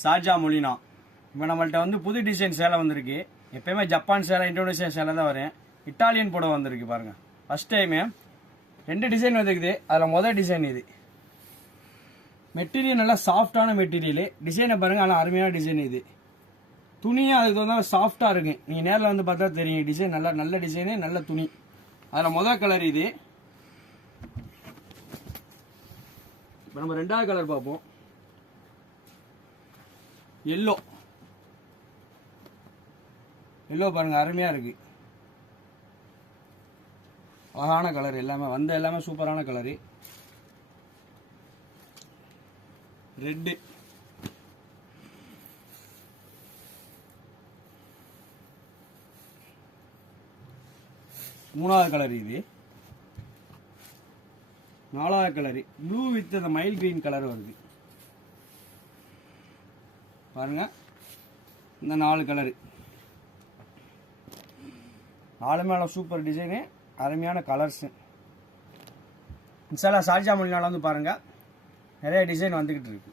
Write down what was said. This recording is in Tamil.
ஷார்ஜா மொலினா. இப்போ நம்மள்ட்ட வந்து புது டிசைன் சேலை வந்திருக்கு. எப்பயுமே ஜப்பான் சேலை, இந்தோனேஷியா சேலை தான் வரும். இட்டாலியன் புடவை வந்திருக்கு பாருங்க. ஃபர்ஸ்ட் டைமு 2 டிசைன் வந்துருக்குது. அதில் முதல் டிசைன் இது. மெட்டீரியல் நல்லா சாஃப்டான மெட்டீரியல். டிசைனை பாருங்க, ஆனால் அருமையான டிசைன் இது. துணியும் அதுக்கு வந்து சாஃப்டாக இருக்கு. நீங்கள் நேரில் வந்து பார்த்தா தெரியும். டிசைன் நல்ல டிசைனு, நல்ல துணி. அதில் முதல் கலர் இது. இப்போ நம்ம ரெண்டாவது கலர் பார்ப்போம். எல்லோ பாருங்க, அருமையா இருக்கு. அழகான கலர். எல்லாமே சூப்பரான கலரு. ரெட்டு, மூணாவது கலர் இது. நாலாவது கலரு ப்ளூ வித் அந்த மைல் கிரீன் கலர் வருது பாருங்க. இந்த 4 கலரு, 4 மேல சூப்பர் டிசைனு, அருமையான கலர்ஸ். இன்ஷால்லா ஷார்ஜா மொழினால வந்து பாருங்க, நிறைய டிசைன் வந்துகிட்டு இருக்கு.